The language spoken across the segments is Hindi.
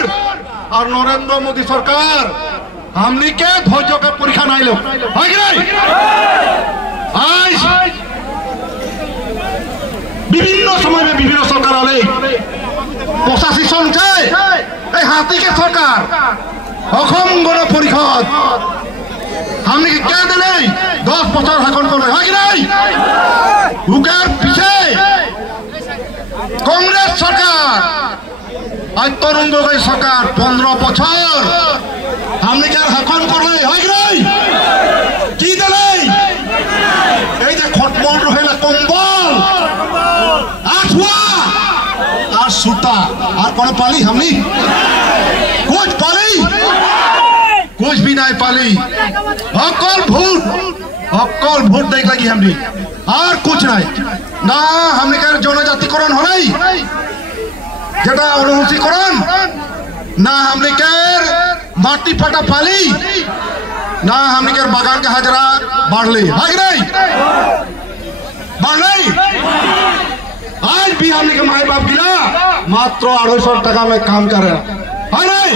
सरकार और नरेंद्र मोदी सरकार हमनी के धैर्य के परीक्षा नहीं लो आज विभिन्न समय में विभिन्न सरकार आले प्रशासन से हाथी के सरकार अखम गण परिषद हमने क्या दिले 10 बছর শাসন করে হয় কি নাই উকার পিছে कांग्रेस सरकार आज तरुण गगৈ सरकार 15 বছর हमने क्या শাসন করলে হয় কি নাই কি দিলে এই যে খটমল রহিলা কম্বল আঠুয়া আর সুতা আর কোন পালি हमनी कुछ भी नहीं पाली अकल भोट देख लगी हमने और कुछ नहीं ना हमने क्या जनजातिकरण हो रही जेटा अनुसूचीकरण ना हमने क्या माटी फटा पाली ना हमने क्या बागान का हाजरा बढ़ ली आज भी हमने के माए बाप गिला मात्र 250 টাকা में काम कर रहे है नहीं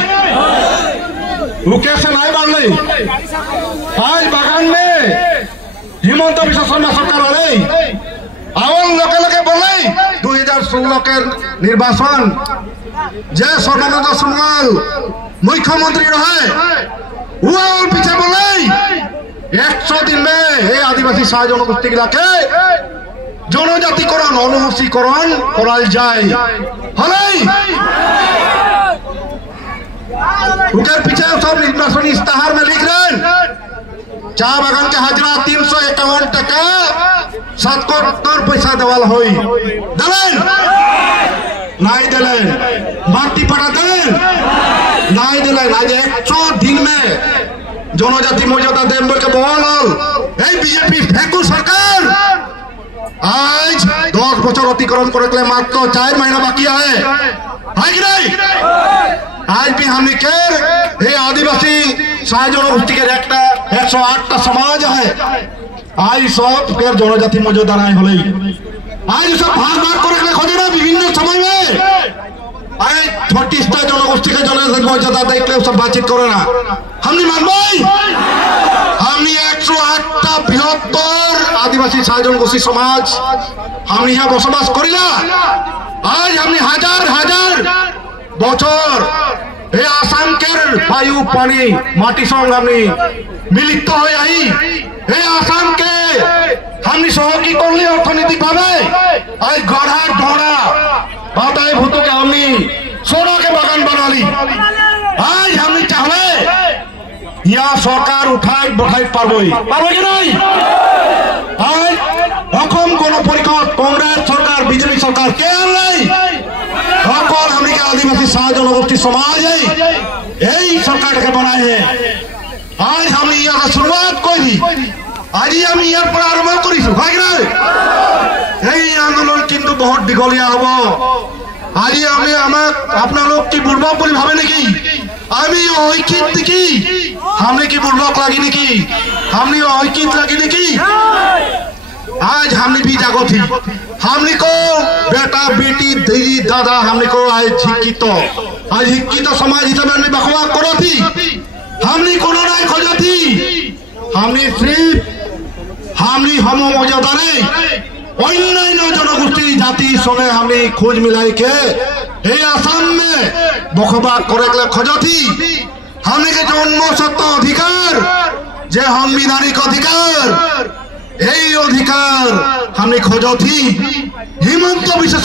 कैसे नहीं बढ़ ली आज बागान में हिमंत विश्व शर्मा सरकार वाले आवन लोके बोले 2016 के निर्वाचन जय सर्बानंद सोनोवाल मुख्यमंत्री रहे वो पीछे बोले 100 दिन में ये आदिवासी शाह जनगोष्ठी के जनजातिकरण अनुसूचीकरण करा जाए उनके पीछे सब निर्वाचन इस्ताहार में लिख रहे चाह बागान के हाजरा 351 টাকা 77 पैसा देवाल होई दिलेन नहीं दिलेन माटी पटा दिलेन नहीं दिलेन आज 100 दिन में जनजाति मर्यादा देम के बहल हल बीजेपी फेकु सरकार आज 10 বছর अतिक्रमण करे मात्र 4 महीना बाकी है कि नहीं आज भी हमने के आदिवासी शाह जनगोष्ठी के 108टा समाज है आज सब के जनजाति मर्यादा नहीं हल आज सब भाग करे खोजे ना विभिन्न समय में आज 36टा जनगोष्ठी के जनजाति मर्यादा देखले सब बातचीत करे ना हमने मानबो हमने 108टा बृहत्तर आदिवासी शाह जनगोष्ठी समाज हमने यहाँ बसबास करिला आज हमने हजार बचर आसाम के वायु पानी माटी संग हमने मिलित हो आसाम के हमने सहयोगी करले अर्थनैतिक भावे आज गढ़ा ढोड़ा बाताए भूतों के हमने सोना के बागान बना ली आज हमने चाहे यहाँ सरकार उठाई बढ़ाई पार्बो कि नहीं आज अखम गण परिषद कांग्रेस सरकार बीजेपी सरकार के हमने के आदिवासी शाह जनगोष्ठी समाज है यही सरकार के बनाए हैं आज हमने यहाँ शुरुआत करी आज ही हम यार प्रारंभ करिसु आंदोलन किन्तु बहुत दीघलिया हम आज अपना लोग की बुर्बक बोली भावे नेकी ऐकित नेकी हमने की बुर्बक लगी नेकी हमने ऐकित लगी नेकी आज हमने भी जागो थी हमने को बेटा बेटी दीदी दादा हमने को आज शिक्षित समाज हिसाब से बकवास करो थी हमने कोनो नहीं खोजा थी हमने सिर्फ हमने हम मर्यादा नहीं अन्य जनगोष्ठी जाति संगे हमने खोज मिलाई के आसाम में बकवास करे खोजा थी हमने के जन्म सत्ता अधिकार जे संवैधानिक अधिकार यही अधिकार हमने खोजो थी हिमंत विश्व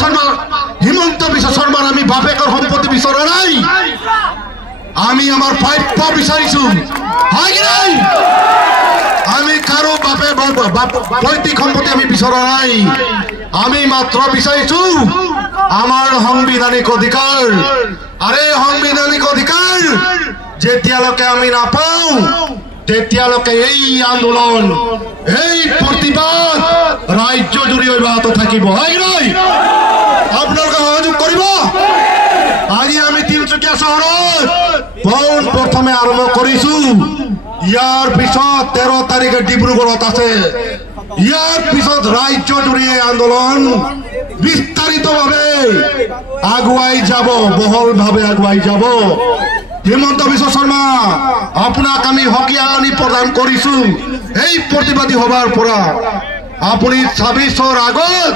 शर्मा हमें बापे कर सम्पत्ति विचरा नहीं हमें हमार प्राप्य विचारिछु है कि नहीं हमें कारो बापे पैतृक सम्पत्ति हमें विचरा नहीं हमें मात्र विचारिछु हमार संवैधानिक अधिकार अरे संवैधानिक अधिकार जेतियालके हमें नापाऊ आंदोलन प्रतिबाद राज्य जुड़ी आज आम तिनचुकिया शहर प्रथम आरम्भ करिछु यार 13 तारिखे डिब्रुगढ़ आछे यार राज्य जुड़ी आंदोलन বিস্তারিতভাবে আগুৱাই যাব, বহলভাৱে আগুৱাই যাব। হিমন্ত বিশ্ব শৰ্মা আপোনাক আমি হকিয়ানি প্ৰদান কৰিছো এই প্ৰতিবাদী সভাৰ পৰা। আপুনি 26ৰ আগত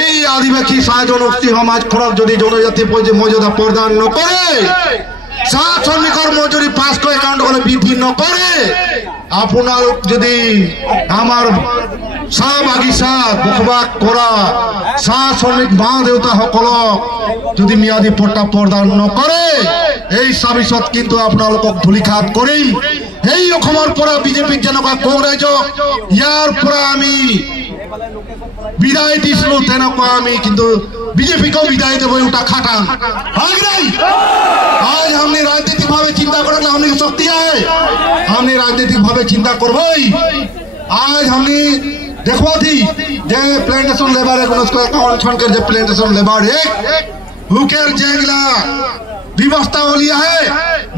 এই আদিবাসী চাহ জনগোষ্ঠী সমাজখনক যদি জনজাতি মৰ্যাদা প্ৰদান নকৰে, চাহ শ্ৰমিকৰ মজুৰি 500 একাউণ্ট হলে বৃদ্ধি নকৰে, আপোনালোক যদি আমাৰ চাহ বাগিচাত বসবাস কৰা চাহ শ্ৰমিক মা দেউতাসকলক যদি ম্যাদী পট্টা প্ৰদান নকৰে, এই 26ত কিন্তু আপোনালোকক ধূলিখাত কৰিম। এই অসমৰ পৰা বিজেপিক যেনেকুৱা কংগ্ৰেছক ইয়াৰ পৰা আমি বিদায় দিছিলো, তেনেকুৱা আমি কিন্তু বিজেপিকেও বিদায় দেব ওটা খাটাম। आज हमने राजनीतिक भावे चिंता करना, हमने शक्ति है, हमने राजनीतिक भावे चिंता करबई। आज हमने देखो थी जे प्लांटेशन लेबर है उसको अकाउंट छन कर जे प्लांटेशन लेबर एक हुकेर जेगला व्यवस्था ओलिया है,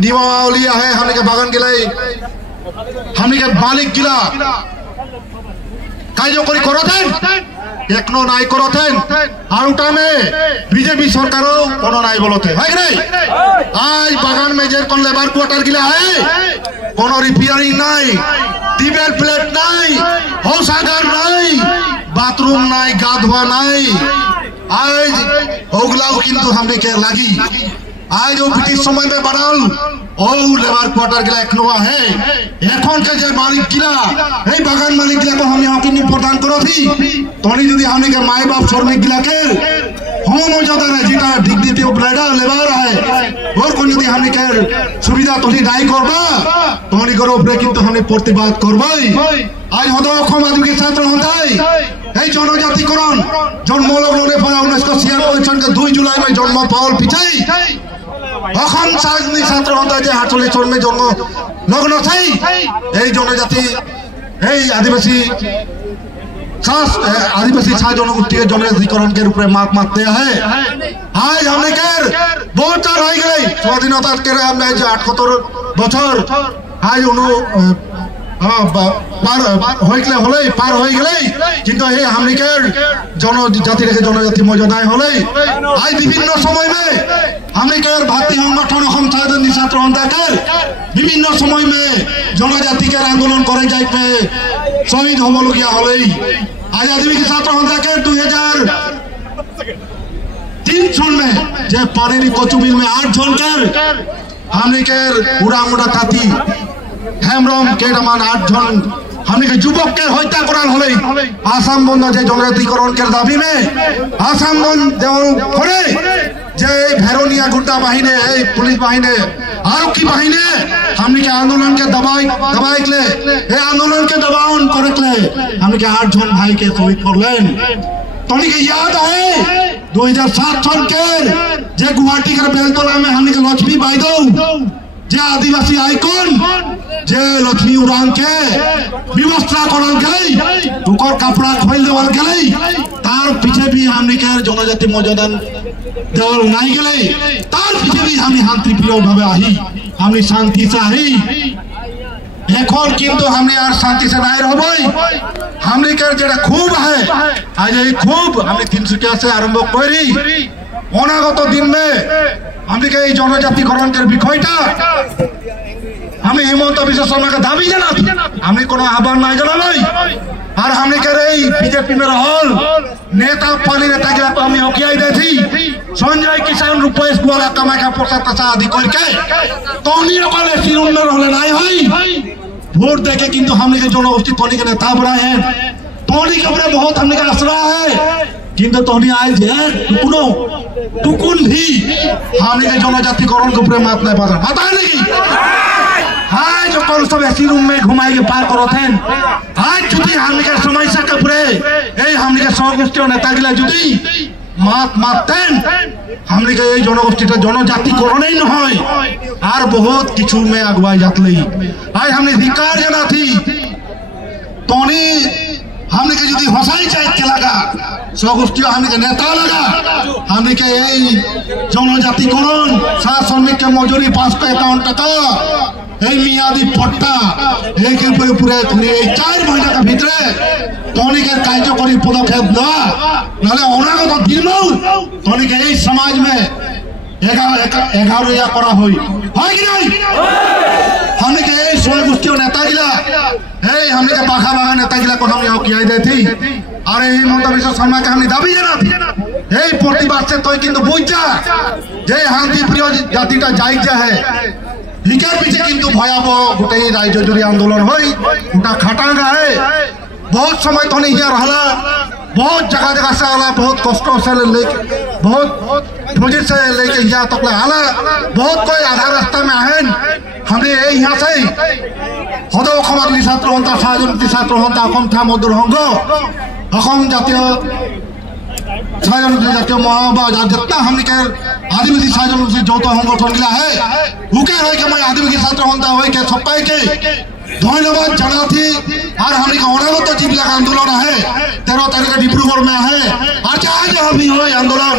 नियमा ओलिया है, हमने के बागान गिलाई, हमने के मालिक गिला কার্য করি করতেন একনো নাই করতেন, আর উঠামে বিজেপি সরকারও কোনো নাই বলতে হয় নাই। আজ বাগান में যে কোন লেবার কোয়ার্টার গিলা है, কোনো রিপেয়ারিং নাই, টিবেল প্লেট নাই, শৌচাগার নাই, বাথরুম নাই, গা ধোয়া নাই। आज ওগুলাও কিন্তু हमने के लागी। आज वो ब्रिटिश समय में बनाल ओ लेबर क्वार्टर गिला एक नवा है, এখন के जे मालिक गिला এই বাগান मालिक गिला को हम यहाँ की प्रदान करो थी तोनी যদি हमने के माय बाप श्रमिक गिला के हम मौजूदा है जेटा डिग्निटी ऑफ लेबर है और कोन যদি हमने के सुविधा तोनी दाई करबा तोनी करो উপরে কিন্তু हमने प्रतिबाद करबई। आज হতো অসম আদিবাসী ছাত্র হন্তাই এই জনজাতিকরণ জন্মলগ্নে 1996 সনকে 2 জুলাই में জন্ম পাওয়ার পিছাই অসম ছাত্র হন্তাই যে 48 সন में জন্ম লগ্ন চাই এই জনজাতি এই আদিবাসী छा जनगोष्ठी के जनजातिकरण के रूप में मात मारते हैं। आज हमने केर बहुत चार हो गई स्वाधीनता के हमने 78 बछर आज उनु पार हो गए किंतु ये हमने केर जनजाति রেখে जनजाति মর্যাদায় হলে आज विभिन्न समय में हमने केर भारतीय संगठन हम छात्र हंताकर विभिन्न समय में जनजाति के आंदोलन करे जाइते शहीद होबलगिया हले। आज आदिवासी छात्र हंताकर 2003 सन में जे पानेरी कचुबिल में 8 जन कर हमने केर उड़ामुड़ा ताती हेमरम केडमान 8 जन हमने के युवक के हत्या कराल हले। आसाम बंद जे जनजातिकरण के दाबी में आसाम बंद देव करे जे भेरोनिया गुंडा बाहिनी पुलिस बाहिनी आरक्षी बाहिनी हमने के आंदोलन के दबाई ले ए आंदोलन के दबावन करले हमने के 8 जन भाई के शहीद करलेन। तोनी के याद है 2007 सन के जे गुवाहाटी के बेलतला में हमने के लक्ष्मी बाईदो जे आदिवासी आइकन जे लक्ष्मी उड़ान के व्यवस्था करल गई उकर कपड़ा खोल देवल गई तार पीछे भी हमने के जनजाति मर्यादा देवल नहीं गई तार पीछे भी हमने शांति प्रिय भावे आही हमने शांति से आही এখন কিন্তু हमने यार शांति से नहीं रहबई। हमने के जेड़ा खूब है आज ये खूब हमने 300 से आरंभ करी अनागत दिन में हमने के जनजातिकरण के विषयटा हमें हिमंत विश्व शर्मा का दाबी जाना हमने कोनो आह्वान नहीं जनाई और हमने कह रही बीजेपी में रहल नेता पाली नेता के हम हकियाई दे थी संजय किसान रुपेश गोला कमा का प्रसाद आदि करके तोनी वाले सिरुन में रहले नहीं होई वोट देके किंतु हमने के जनगोष्ठी तोनी के नेता बनाए हैं तोनी के ऊपर बहुत हमने का आसरा है किंतु तोनी आज है टुकुन भी हमने के जनजातिकरण के ऊपर मात नहीं पता पता नहीं आज जो कल सब ऐसी रूम में घुमाई के पार करते हैं आज जुदी हमने के समस्या के ऊपर ए हमने के जनगोष्ठी नेता गिला जुदी मात मारतें हमने के जनगोष्ठी जनजातिकरण ही नय और बहुत किछु में अगुवाई जातली आज हमने धिकार जाना थी तोनी हमने के जुदी हसाई चाहे के लगा स्वगोष्ठी हमने के नेता लगा हमने के जनजातिकरण सात श्रमिक के मजूरी 500 51 টাকা मियादी पट्टा एक पूरे 4 महीना का भीतर तनिक कार्यकरी पदक्षेप देवा ना अनागत दिन तनिक समाज में 11 करा हुई कि नहीं हमने के स्वयं गोष्ठी नेता गिला हमने के बाखा बागा नेता गिला को हम किया देती अरे हिमंत विश्व शर्मा के हमने दाबी जाना प्रतिबाद से तो किंतु बुझा जे शांति प्रिय जातिटा जाइजा है हिकार पीछे किंतु भयावह गोटे राज्य जुड़ी आंदोलन हुई गोटा खटांगा है बहुत समय तो नहीं रहा बहुत जगह से आला बहुत कष्ट से लेके बहुत प्रोजेक्ट से लेके यहाँ तक आला बहुत कोई आधा रास्ता में आहन हमने यहाँ से हदो खबर छात्र हंता साहजनती छात्र हंता था मधुर हंग अखम जातीय साहजनती जातीय महाबा जितना हमने के आदिवासी साहजनती যৌথ संगठन गिला है उके है कि मैं आदिवासी छात्र हंता हो के सबका के धन्यवाद जाना थी और हमने का अनागत जीविका आंदोलन है 13 तारीख डिब्रूगढ़ में है आज अभी हो आंदोलन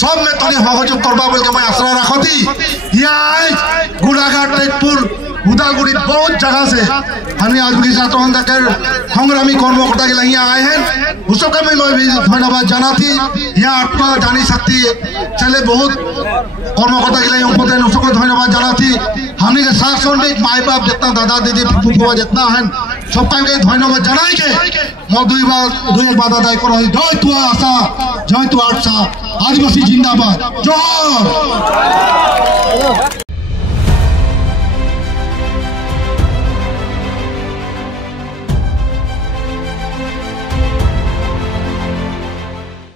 सब में तनी सहयोग करवा बोल के मैं आशा रखती यहाँ गुड़ाघाट तेजपुर उदालगुड़ी बहुत जगह से हमने आज भी छात्र संग्रामी कर्मकर्ता के लिए आए हैं उस सबका मैं भी धन्यवाद जाना थी यहाँ आपका जानी सकती चले बहुत कर्मकर्ता के लिए उपदेश उसको धन्यवाद जाना थी हमने के साथ सैनिक माई बाप जितना दादा दीदी फुफुआ जितना है सबका धन्यवाद जाना के मैं दुई एक बात अदाय कर जय तु आशा जय तु आशा आदिवासी जिंदाबाद जय